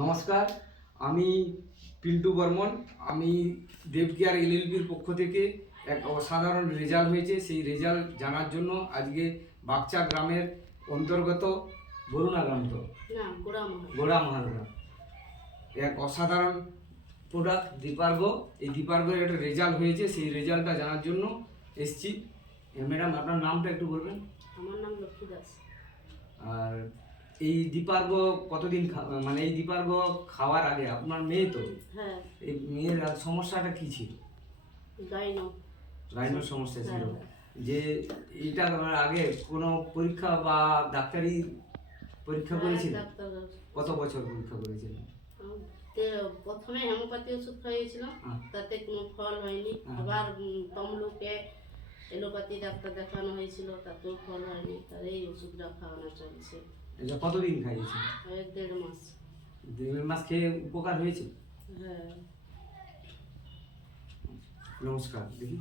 নমস্কার, আমি পিন্টু বর্মন। আমি দেবকেয়ার এলএলবির পক্ষ থেকে এক অসাধারণ রেজাল্ট হয়েছে, সেই রেজাল্ট জানার জন্য আজকে বাগচা গ্রামের অন্তর্গত বরুণা গ্রাম তো গোড়া মহালগ্রাম এক অসাধারণ প্রোডাক্ট দীপার্ঘ। এই দীপার্ঘের একটা রেজাল্ট হয়েছে, সেই রেজাল্টটা জানার জন্য এসছি। ম্যাডাম, আপনার নামটা একটু বলবেন? আমার নাম লক্ষ্মী দাস। আর এই দীপার্ঘ কতদিন মানে এই দীপার্ঘ খাওয়ার আগে আপনার মেয়ে তো, হ্যাঁ, এই মেয়ের সমস্যাটা কি ছিল? গাইনোর সমস্যা ছিল। যে এটা আগে কোনো পরীক্ষা বা ডাক্তারি পরীক্ষা করেছিল? কত বছর পরীক্ষা করেছিল? প্রথমে হোমিওপ্যাথি ওষুধ খাইয়েছিল, তাতে কোনো ফল হয়নি। আবার তমলুকে এলোপ্যাথি ডাক্তার দেখানো হয়েছিল, তাতেও ফল হয়নি। তার এই ওষুধটা খাওয়ানো চলছে। এটা কতদিন খাইয়েছে? 1.5 মাস। 1.5 মাস খেয়ে উপকার হয়েছে? হ্যাঁ। নমস্কার, দেখি